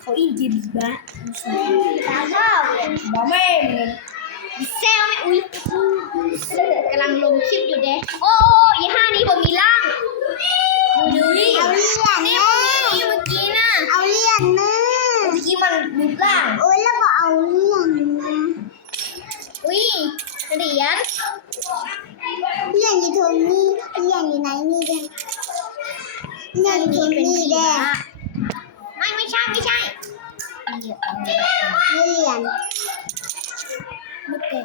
เขาอินจีบีบ้าตาข้าว บ้าแม่เงิน แซวไม่อุ้ยกำลังลงคลิปอยู่เด้โอ้ยห้านี้ผมมีร่างดูดิเอาเลี่ยนนี่เมื่อกี้น่ะเอาเลี่ยนนะเมื่อกี้มันรูปร่างโอ้ยแล้วก็เอาเลี่ยนนะอุ้ยเหรียญเลี่ยนอยู่ตรงนี้เลี่ยนอยู่ไหนนี่เด้เลี่ยนอยู่ตรงนี้เด้ไม่ใช่เหรียญ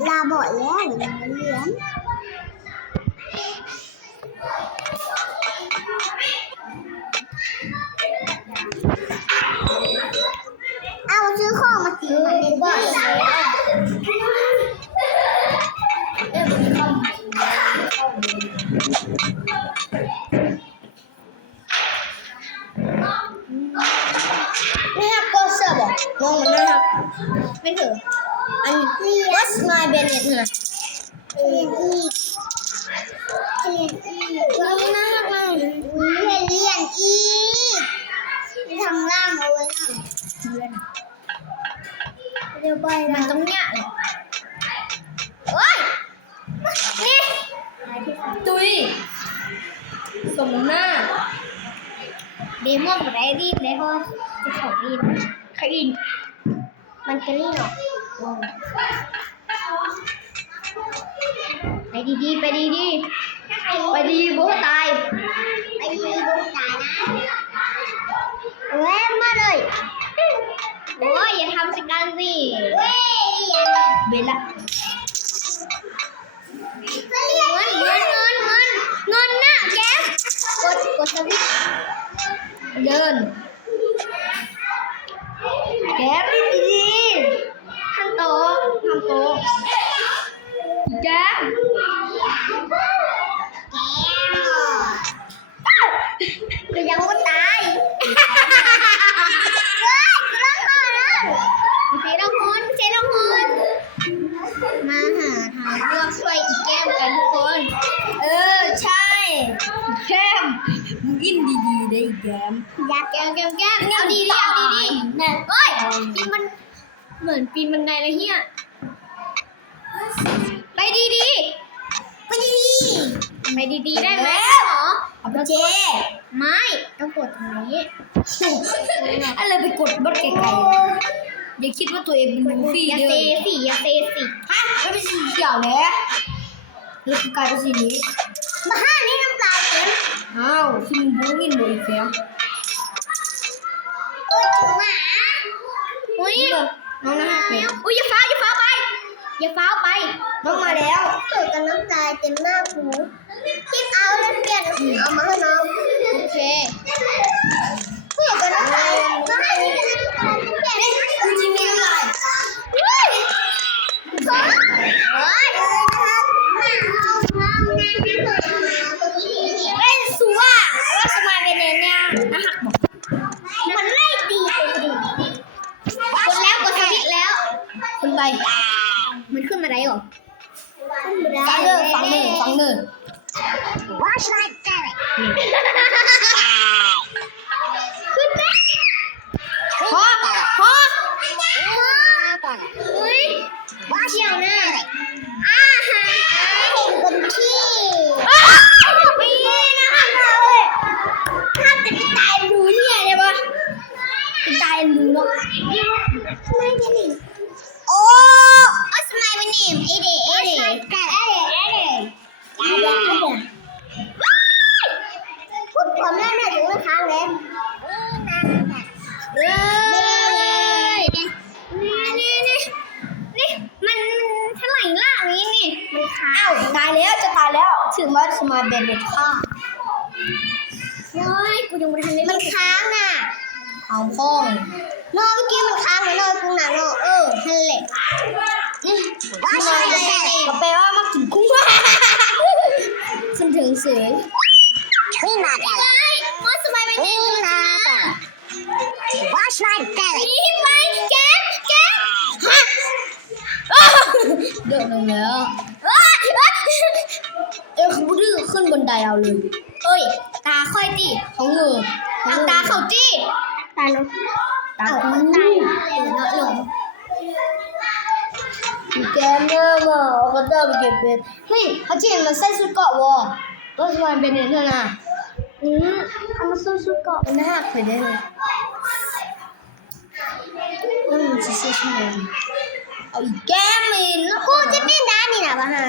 ลาบอดแล้วเหรียญเอาซื้อของมาตีมันดีกว่าไม่ครับก็เสิร์ฟบอกมองมันนะครับไม่ถืออันนี้ What's my Bennett นะเรียนอีกเราไม่น่ารักเลยเรียนอีกทำร่างเอาไว้นะเดี๋ยวไปมันต้องเนี่ยโอ้ยนี่ตุยสมหน้าเดมอนกับไอรีบเลยเพราะจะขอรีบใครอินมันจะรีบหรอไปดีๆไปดีๆไปดีบัวตายไปดีๆบัวตายนะแวะมาเลยโอ้ยอย่าทำสิกันสิเบลล่าเงินน่ะแกกดสวิตช์เดินแกดีทำโต๊ะแกก็ยังไม่ตายเฮ้ยกระหอนเสียละคนมาหาทางเลือกช่วยอีแก้มกันทุกคนใช่แก้มมึงอินดีๆได้แก้มอยากแก้มเอาดีแม่เฮ้ยปีนมันเหมือนปีนบันไดเลยเฮียไปดีได้ไหมหรอเอาไปเจไม่ต้องกดตรงนี้อะไรไปกดบัตรไกลๆอย่าคิดว่าตัวเองเป็นลูฟี่อย่าเซสิฮะไม่เป็นสีเขียวเลยแล้วคือกลายเป็นสีนี้มานี่น้ำตาเต็มอ้าวที่มึงบู๊กินเลยแกหมาอุ้ยน้องนะฮะอุ้ยอย่าฟ้าไปน้องมาแล้ว เกิดกันน้ำตาเต็มหน้าหูคิดเอาแล้วเปลี่ยนเอามาให้น้องโอเคเกิดกันน้ำตาไม่นี่กันน้ำตาเปลี่ยนคุณจิมมี่อะไรเป็นสัวว่าสมัยเป็นเนี่ยนะหักบอกมันไล่ตีกดแล้วกดสวิตช์แล้วขึ้นไปมันขึ้นมาได้หรอฟังหนึ่ง Watch like that ขึ้นไหมพออุ้ยว่าเชียวนะฮะคนที่ปีนะคะเลยถ้าจะไปตายดูเนี่ยได้ปะไปตายดูเนาะไม่ได้หนิโอ้สมัยวันนี้เอเดพูดความแม่ถึงไม่ค้างเลยนี่มันเท่าไหร่ล่ะนี่มันค้างตายแล้วถึงว่าสมาเบนเน็ตฆ่ากูยังไม่ทันเลยมันค้างน่ะเอาพ่องเมื่อกี้มันค้างเลยกูหนังฮัลโหลว่าใช่ก็แปลว่ามากินกุ้งขึ้นถึงเสียงนี่มาแต่เลยมอสบายไปนี่มาแต่ว่าใช่แต่นี่ไปแก๊บฮะเดินลงแล้วคือดื้อขึ้นบนไดเอาเลยตาค่อยตีเขาเงือตาเขาจี้ตาเนาะ ตา เอา กู ตายเนาะหลง แกเนี่ยมาเอากระดาษไปเก็บเป็นเฮ้ยเขาเจนมันใส่ชุดเกาะวะก็สมัยเป็นเนี่ยเท่านั้น เอามาสู้ชุดเกาะ มันหักไปได้เลยนั่นมันจะเสียชั่วโมงเอาอีกแก้มินแล้ว กูจะเป็นด้านนี่นะบ้าฮะ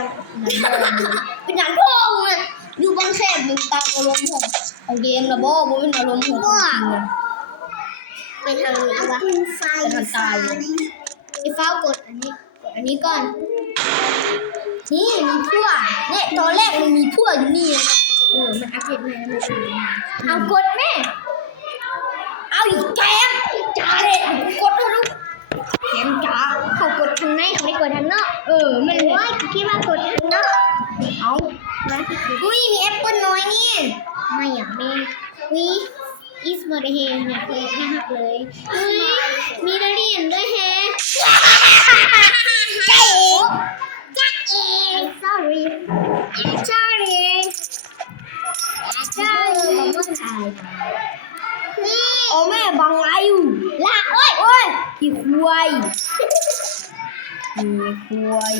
เป็นหนังทองเลยอยู่บางแคบมึงตามอารมณ์ของเอาเกมนะบ่บ่เป็นอารมณ์ของจริงเลย ไปทางนี้วะไฟ ไอ้ฟ้ากดอันนี้ก่อนนี่มีทั่วเนี่ยตอนแรกมันมีทั่วอยู่นี่นะมันอัปเดตใหม่แล้วมันเอากดแม่เอาอีกแกมจ้าเลยกดเถอะลูกแกมจ้า เขากดทางในเขาไม่กดทางนอก มัน ว่าคิดว่ากดทางนอก เอาอุ้ยมีแอปเปิ้ลน้อยนี่ ไม่อยากเป็นวิอิสมาเดเฮเนี่ยเลยน่าหักเลยมีเหรียญด้วยแฮะ เจ๊ จ๊ะเอง sorry sorry sorry ผมว่าถ่ายนี่ โอ้แม่บังไออยู่ ละโอ้ย โอ้ยพี่ควายพี่ควาย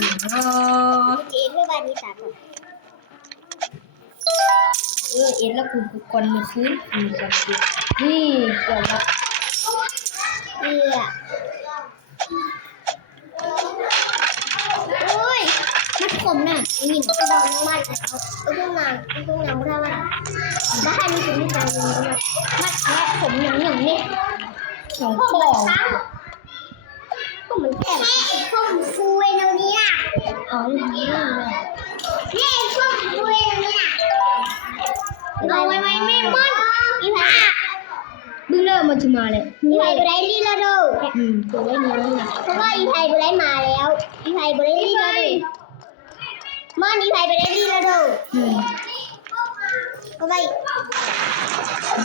เจ๊เพื่อบ้านนี้สาธุ เอ็นแล้วกูก่อนมาคืนก่อนกูนี่เกี่ยวกับ เอือโอ้ยมันขมน่ะนี่บอกน้องมันเอาเพิ่งมาถ้าว่าบ้านนี้เป็นการเงินมันแค่ผมอย่างนี้ สอง ผม ข้อ มันช้ำผมมันแก่ผมฟูเองเนี่ยอ๋ออย่างนี้นี่ผมฟูเองเนี่ยเอาไว้ไม่ม่นอีพา บึ้งเริ่มมันจะมาเลย อีไผ่บุไรลี่ละดู ตัวได้นี้นะ เพราะว่าอีไผ่บุไรมาแล้วอีไผ่บุไรลี่ละดูม่อนอีไผ่บุไรลี่ละดูเพราะว่า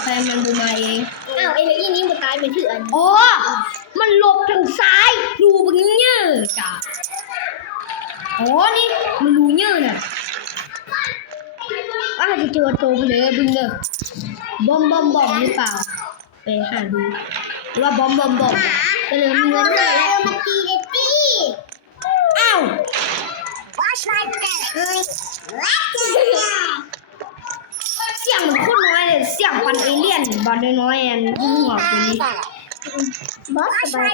แฟนมันดูมาเอง อ้าวไอ้เล็กนี่มันตายเป็นถืออัน อ๋อมันหลบทางซ้ายรูบึงเงี้ยจ้ะอ๋อนี่มันรูเงี้ยน่ะว่าจะเจอตัวไปเลยบึงเด้อบอมหรือเปล่าไปหาดูหรือว่าบอมก็เลยมีเงิน เอ ให้แล้ว อมาตีเด็ดตี อ้าว Watch my back เสียงมันโคตรน้อยเลยเสียงปันเอเลี่ยนบอลน้อยๆอันยิงหัวตัวนี้ บอสสบาย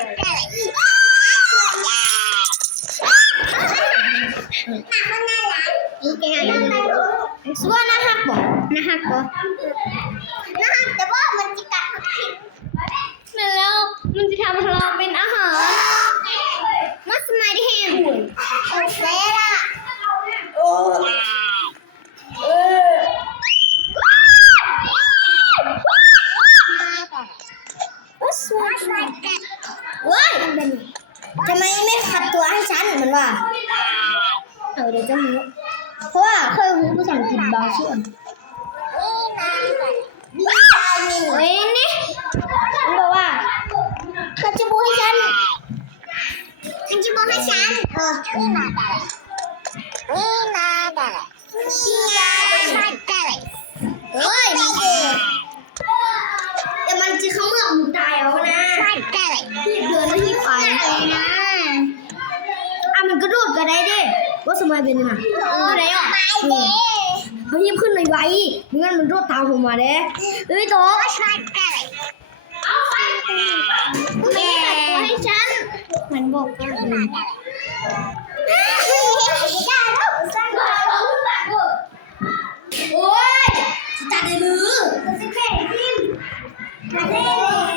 อีกอย่างนึง สวยนะฮักบอก นะฮะก็นะฮะแต่ว่ามันจะกัดผิด แล้วมันจะทำให้เราเป็นอาหาร มัสมาดิเฮมโอเซล่ะ โอ้ว้ายทำไมไม่ขัดตัวให้ฉันเหมือนว่าเดี๋ยวจะรู้เพราะว่าเคยรู้ภาษาอังกฤษบางส่วนเว้ยนี่มันบอกว่า เขาจะบูให้ฉันมันจะบูให้ฉันนี่นาดานี่นาดานี่นาดา เฮ้ยมันแต่มันจะเขาเมื่อมึงตายเอานะที่เดินแล้วที่ไปนะมันกระโดดก็ได้เด้ว่าสมัยเป็นยังไงอะไรอ่ะเขายิบขึ้นเลยไว้ไม่งั้นมันโดดตามผมมาเด้เอ้ยโต๊ะ ไม่ได้ตัดตัวให้ฉันมันบอกว่าอย่าลูกสั่ง โอ้ยจัดเลยมือ จะแข่งทิมมาเล่น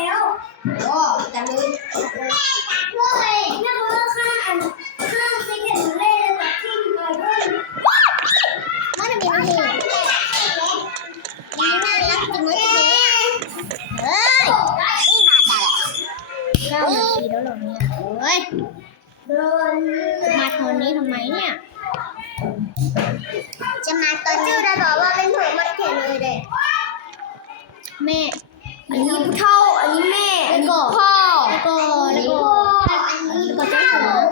แล้ว โอ้จัดเลย เลยนั่งเลือกข้างข้างซิกเก็ตเล่นแบบทิมเลยมันมีมันมีนี่น่ารักจังเลยเฮ้ยนี่มาแต่9 นาทีแล้วเหรอเนี่ยโอ้ยโดนมาตอนนี้ทำไมเนี่ย จะมาตอนชื่อเราบอกว่าเป็นผัวมัดเขียนเลยเด็แม่ อันนี้ผู้เฒ่าอันนี้แม่อันนี้พ่อ แล้วก็อันนี้แล้วก็เจ้าของ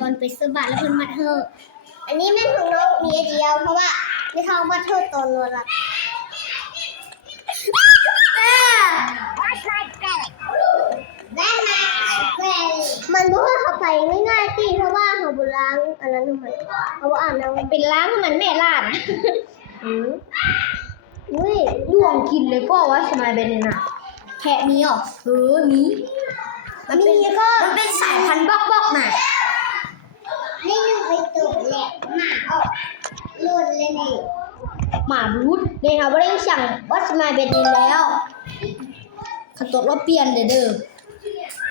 ตอนไปซื้อบัตรแล้วเพิ่นมัดเธออันนี้แม่ของน้องมีเดียวเพราะว่าไม่ท้องมัดเธอตอนนอนหลับแม่ ง่ายๆสิเพราะว่าเขาบุล้างอันนั้นทำไมเขาบอกอาบน้ำเป็นล้างให้มันแม่ลาดอุ้ย ดวงกินเลยก็ว่าสมัยเป็นน่ะแพะมีอ่ะมีมันเป็นสายพันธุ์บอกน่ะ นี่หนูไปตุ่แหละหมาออกหลุดเลยนี่ หมาบูดเดี๋ยวเราไม่ได้สั่งว่าสมัยเป็นแล้วคันตดแล้วเปลี่ยนเด้อ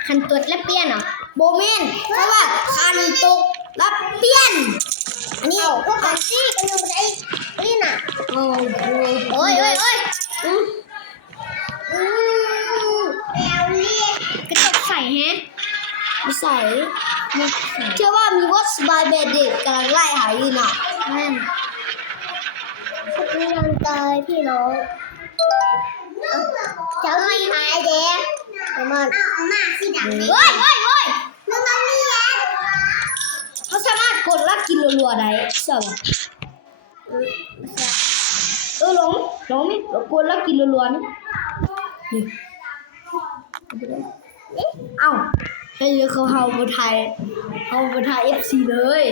คันตุดแล้วเปลี่ยนเหรอ โบเมนเพราะว่าคันตกแล้วเปลี่ยนอันนี้ เอาพวกกันซี่กันอยู่ไอ้นี่น่ะ โอ้ย โอ้ยแมวเรียกกระตกใส่แฮะ ไม่ใส่เชื่อว่ามีวอสบายเบดเด็กกำลังไล่หาอยู่น่ะ นั่นพวกนี้นอนตายพี่น้องเจ้าไม่หายเด้เอามาสีดำนี่เฮ้ยมันมาเรียน เขาสามารถกดแล้วกินรัวๆได้ใช่ป่ะลงนี่กดแล้วกินรัวๆนี่เอ้าให้เยอะเขาเฮาบนไทยFC เลย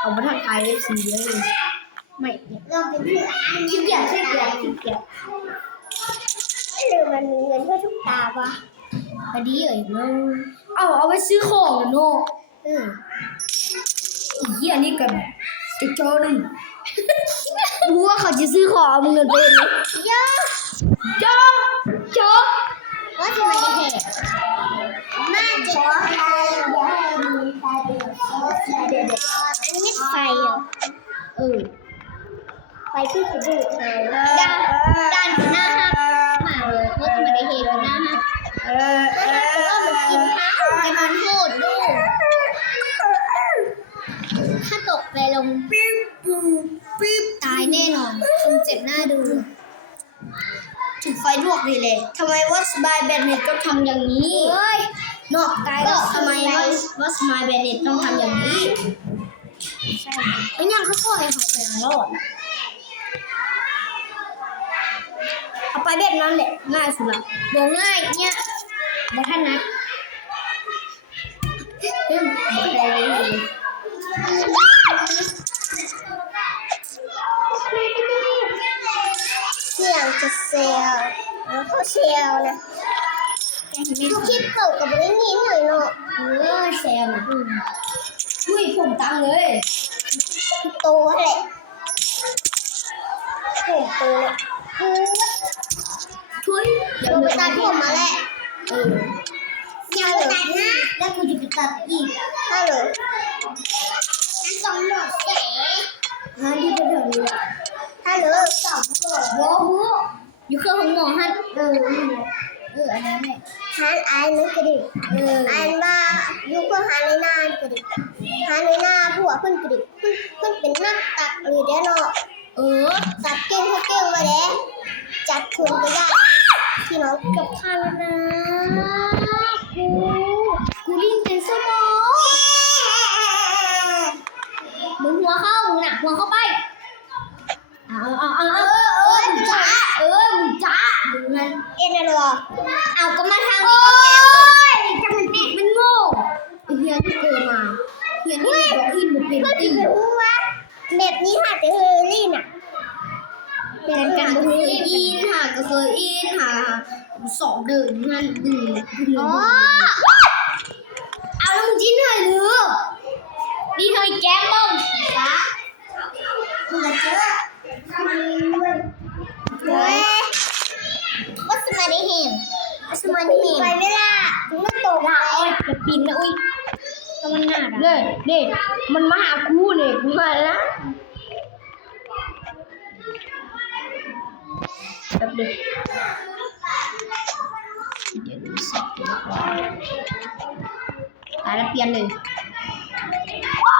เอาบนไทย FC เลย ไม่เราเป็นเพื่อน ขี้เกียจหรือมันเงินเพื่อทุกตาปะ พอดีเลยเอาไปซื้อของเนาะอีเหี้ยนี่กันไอ้โจนึงรู้ว่าเขาจะซื้อของเอาเงินไปไหนโจ ว่าทำไมได้เหตุมาขอใครอันนี้ไฟเหรอไฟที่จะดูดหายด้านหน้าฮักมาเลยว่าทำไมได้เหตุหน้าฮักว่ามันกินข้าวแต่มันพูดดูถ้าตกไปลงปิ๊บตายแน่นอนคงเจ็บหน้าดู ถึงไฟลวกนี่เลยทำไมว่าสบายแบนเน็ตต้องทำอย่างนี้นอกตายแล้วทำไมว่าสบายแบนเน็ตต้องทำอย่างนี้ไอ้ยังเขาโทษให้เขาไปอย่างรอดเอาไปแบบนั้นแหละง่ายสุดละ บอกง่ายเนี่ยบอกท่านนะเสียงจะเซลเขาเซลนะทุกคลิปเก่ากับเรื่องนี้หน่อยเนาะแซมอุ้ยผมตังเลย โตแหละผมโตเลย ทุย เดี๋ยวไปตัดผมมาแหละเดี๋ยวตัดหน้า แล้วกูจะไปตัดอีก ฮัลโหลสองหลอดเส๋ ฮะที่จะถึงนี่แหละ ฮัลโหลสองหลอด โว้โหอยู่เครื่องของหมอฮันอันนั้นแหละ ฮันอันนึกกระดิ่งอันว่าอยู่ก็หาในหน้ากระดิ่งหาในหน้าผัวเพิ่นกระดิ่งเพิ่นเป็นนักตัดหรือเด้อเนาะตัดเก่งเขาเก่งมาแล้วจัดคุณก็ได้พี่น้องกับข้าวนะกูลิงเป็นสมองมึงหัวเข้ามึงน่ะหัวเข้าไปมึงจ้ามึงนั่น เอ็นอะไรวะ เอาก็มาทางนี้ก็แกจังมันเด็กมันโง่ไอ้เฮียที่เกิดมาเฮียนี่บอกอินมันเป็น เพื่อน ตี จะรู้ว่าเน็ตนี้หาแต่เฮอรี่น่ะ เป็นการเคยอินหาก็เคยอินหาสองเดินนั่นอ๋อเอาแล้วมึงจิ้นหน่อยหรือนี่เธอแก้มบ้างจ้า มึงจะเจอเฮ้ยวัสมาได้เห็นวัสมาได้เห็นไปเวลาถึงมันตกไป จะปีนนะอุ้ยก็มันหน้าเลยนี่มันมาหากูเนี่ยกูมาแล้วแป๊บนึงเดี๋ยวดูสักตัวตายแล้วเปลี่ยนเลยแล้วอ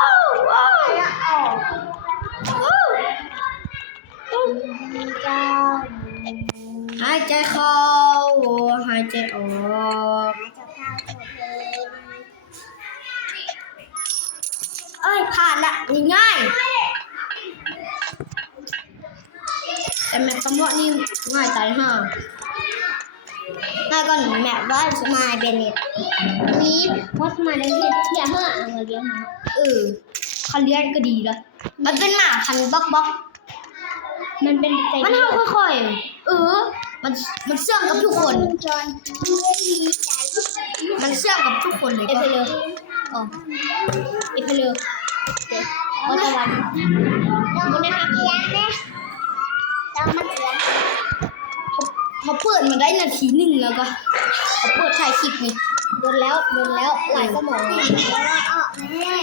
อกหายใจเข้าหายใจออกผ่านละง่ายแต่แมปคำว่านี่ง่ายตายห่าง่ายก่อนแมปว่าสมายเบนเน็ต มีมดมาได้เที่ยวเมื่อเอาเลี้ยงเนาะ เขาเลี้ยงก็ดีแล้วมันเป็นหมาพันธุ์บ๊อก มันเป็นใจ มันเห่าค่อยๆมันเชื่องกับทุกคน จอนไม่ดีใจ มันเชื่องกับทุกคนเลย เอฟไปเลยอ๋อเอฟไปเลยโอ้ตะวันเราไม่ได้หักเลี้ยงนะเรามาเลี้ยง เขาเปิดมาได้นาทีหนึ่งแล้วก็เขาเปิดถ่ายคลิปนี่ โดนแล้วหลายสมองแล้วอ๋อแม่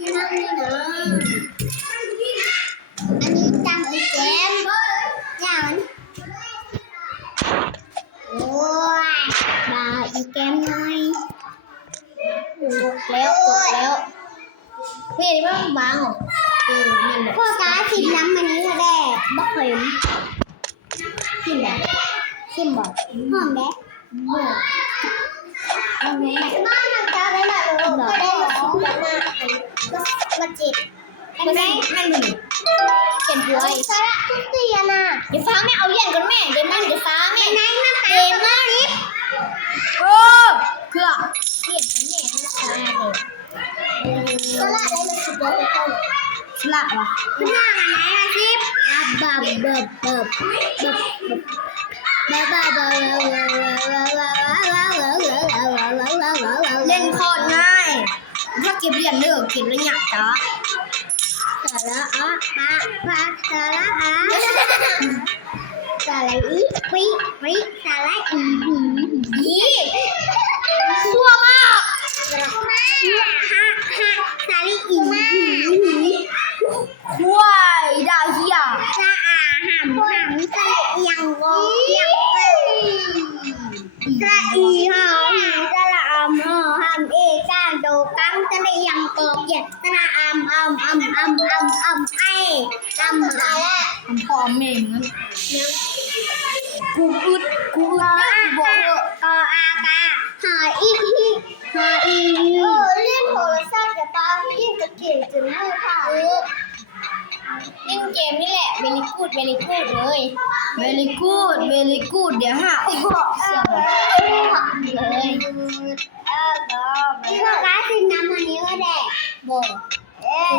นี่นั่งนี่นะอันนี้จังไอ้แจมอย่างโอ้ยบาอีแกมหน่อย แล้วเฮ้ยมันบางเหรอนั่นแหละ พ่อกาชิมน้ำมันนี้ก็ได้บ่เคยชิมแบบชิมบ่หอมแบ๊บ่เอาไงบ้านเราจะได้มาลูกก็ได้มาชิมแล้วมาจิต มันนี่เขียนหวย สาระทุกเตียน่ะ เดี๋ยวฟ้าแม่เอาเหรียญกันแม่เดี๋ยวนั่นเดี๋ยวฟ้าแม่ ไหนมาหาเมาลิฟ เครื่อง เตียนกันแม่มาหาเลยสาระได้มาชิมแล้วก็ สลักวะ ขึ้นมาไหนมาชิมบับเล่นโคตรง่ายถ้าเก็บเหรียญเลิกเก็บแล้วหยักจ้า สาระอ่ะปะสาระอ่ะสาระอีปิสาระอี นี่ชั่วมาก สาระสาระอี ควายดาวเหี้ย สาอาหามสาระยังงอยังสาระอีหอสาระอมหอหามเอก้างโดกังสาระยังกอบเย็ดสาระอมไออมสาระ มันพอเม่งงั้นกูอึดเนี่ยกูบอกเถอะ กออากาหออีเล่นโทรศัพท์กับป้ายิ่งจะเก่งจนมือค่ะ เล่นเกมนี่แหละเวลิกูดเลยเวลิกูดเดี๋ยวหาเสียงเลย พี่บอกว่าซื้อน้ำอันนี้ก็ได้ บอก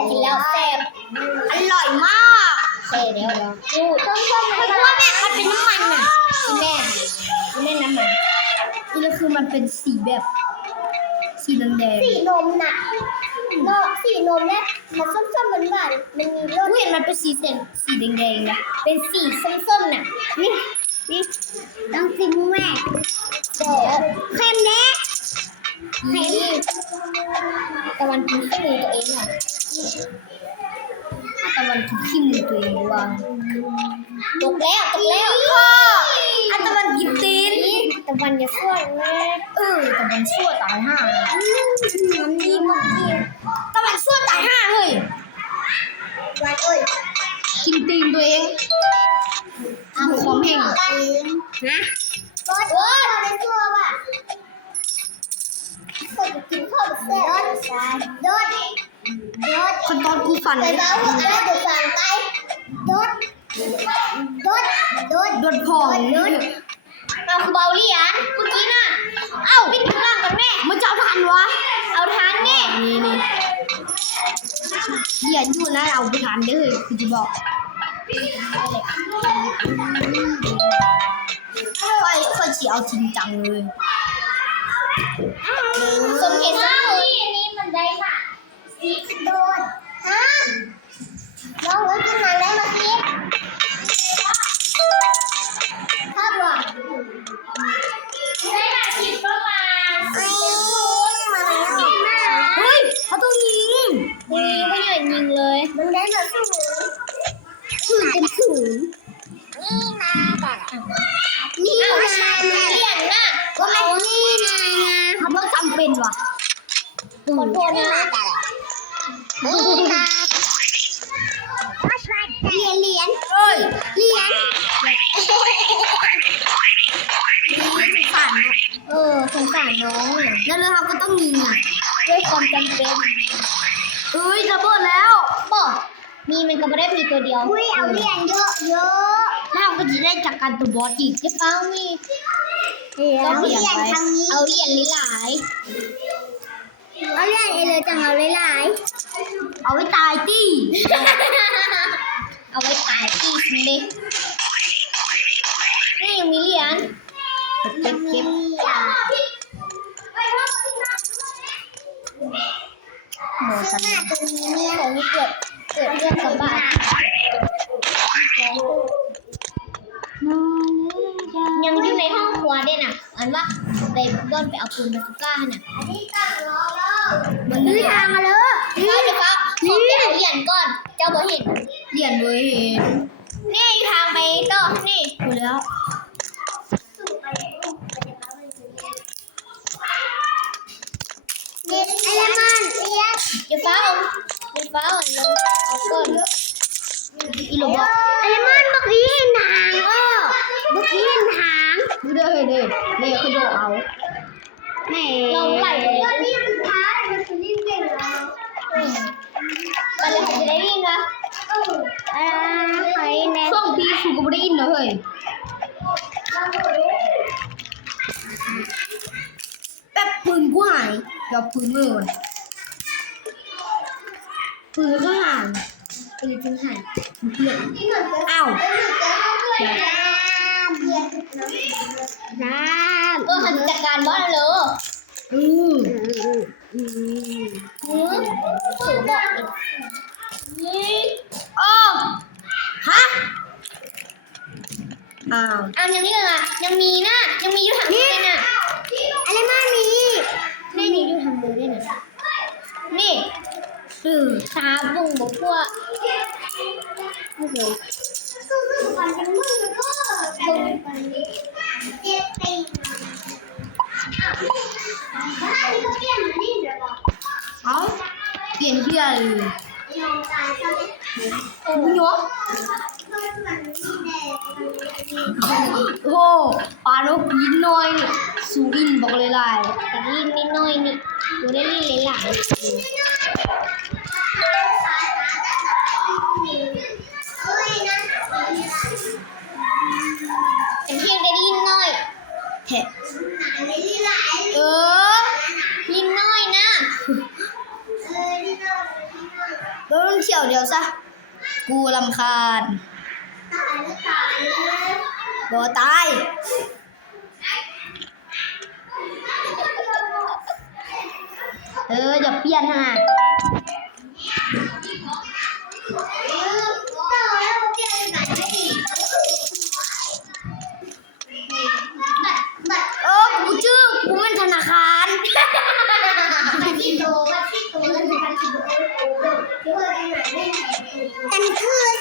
กินแล้วแซ่บอร่อยมาก เสร็จแล้วกูต้มๆ เพ มัน ราะว่าแม่มันเป็นน้ำมันน่ะแม่น้ำมันนี่ก็คือมันเป็นสีแบบสีแดง สีนมน่ะเนาะสีนมเนี่ยมันส้มๆหวานๆมันมีรส ๆกูเห็นมันเป็นสีแดงๆนะ เป็นสีส้มๆน่ะนี่ต้องกินแม่เดี๋ยวเค็มแน่ นี่ตะวันกินขี้มือตัวเองอ่ะถ้าตะวันกินขี้มือตัวเองวางตกแล้วพ่ออันตะวันกินตีน ตะวันจะช่วยแม่ ตะวันชั่วตายห่า มันดีมากที่ ตะวันชั่วตายห่าเฮ้ย วันเอ้ย กินตีนตัวเองเอาของแห้ง นะรถได้ชั่วป่ะคนกินข้าวแซ่บรถ คนตอนกูฝัน ไป เลย เบาหัวเดี๋ยวฟังไปรถ โดนพองเลย เอาเบาเหรียญเมื่อกี้น่ะ เอ้า ปิดข้างกันแม่ มันจะเอาทันวะ เอาทานแน่ นี่เหยียดอยู่นะเอาไปทันเด้อคือจะบอกค่อยฉีเอาจริงจังเลย สมเหตุสมผลอันนี้มันได้ค่ะสิโดนฮะน้องรู้ขึ้นมาได้มาสิภาพหรอได้มาสิบประมาณมาแล้ว เฮ้ยเขาต้องยิง ไม่อยากยิงเลยมันได้มาสูงเป็นสูงนี่มาแบบนี่มาเรียนน่ะก็เอานี่มา เขาต้องจำเป็นว่ะ ขอโทษนะนี่ค่ะเหรียญ เอ้ย เหรียญ ฝัน สงสารน้องอ่ะ นั่นเลยเขาก็ต้องยิงอ่ะ ด้วยความจำเป็น เอ้ยระเบิดแล้ว บอกมีมันก็ไม่ได้มีตัวเดียวอุ้ยเอาเหรียญเยอะ แล้วเราก็จะได้จากการตัวบอสอีก จะฟังมี ก็เปลี่ยน เรียน ไป ทางนี้ เอาเหรียญหลาย เอาเรียนเอเลยจังเอาหลาย ๆเอาไว้ตายตี้ เอาไว้ตายตี้สิเด็กนี่ยังมีเหรียญเก็บ ๆ หมด ซึ่ กั ง น หน้าตัวนี้เนี่ย ของเกิดเรื่องกับบ้านยังอยู่ในห้องครัวด้วยน่ะอันว่าไปย้อนไปเอาปืนบาซูก้าน่ะ อันนี้ตั้งรอแล้ว มัน ยื้อทางมาเลย เดี๋ยวขอไปเอาเหรียญก่อน เจ้าบ่เห็นเหรียญบ่เห็นนี่ทางไปต่อนี่ดูแล้ว เด็กไอ้ละมันเรียน เดี๋ยวฟ้าเอาลงเอาก่อนอีหลบบอก ไอ้ละมันเมื่อกี้เห็นหางเมื่อกี้เห็นหาง ดูเด้อเด้อนี่คือโดเอา แม่ ลองไหลเลย วันนี้สุดท้ายมันจะรีบเก่งแล้ว อะไรจะได้ยินวะ ใครแน่ ช่วงพี่สูก็ไม่ได้ยินนะเฮ้ยแป๊บปืนกูหายเดี๋ยวปืนมือมันปืนก็หายปืนจริงหายเพื่อนอ้าว น้ หันจัดการบ้านเลย ำ สูงบอกนี่อ้อฮะอ้าวยังนี่เหรอยังมีนะยังมีอยู่ทางนี้เลยน่ะ อะไรมานี่ นี่อยู่ทางมือด้วยนะนี่ตาบุ้งบอกว่าโอ้โห สู้ๆกันเป็นมือก็เจ็บตีบ้านที่เขาเปลี่ยนนี่เดี๋ยวบอก เอาเปลี่ยนเฮียเลย ยอมตายซะ โอ้ยก โอ้ปลาโลกยินน้อยนี่สูอินบอกเลยลายแต่ลินนิดน้อยนี่ดูได้ลินหลายแต่เพียงได้ลินน้อยแทะลินน้อยนะโดนเขียวเดียวซะกูรำคาญบ่ตายอย่าเปลี่ยนฮะกูชื่อกูเป็นธนาคารกันคืน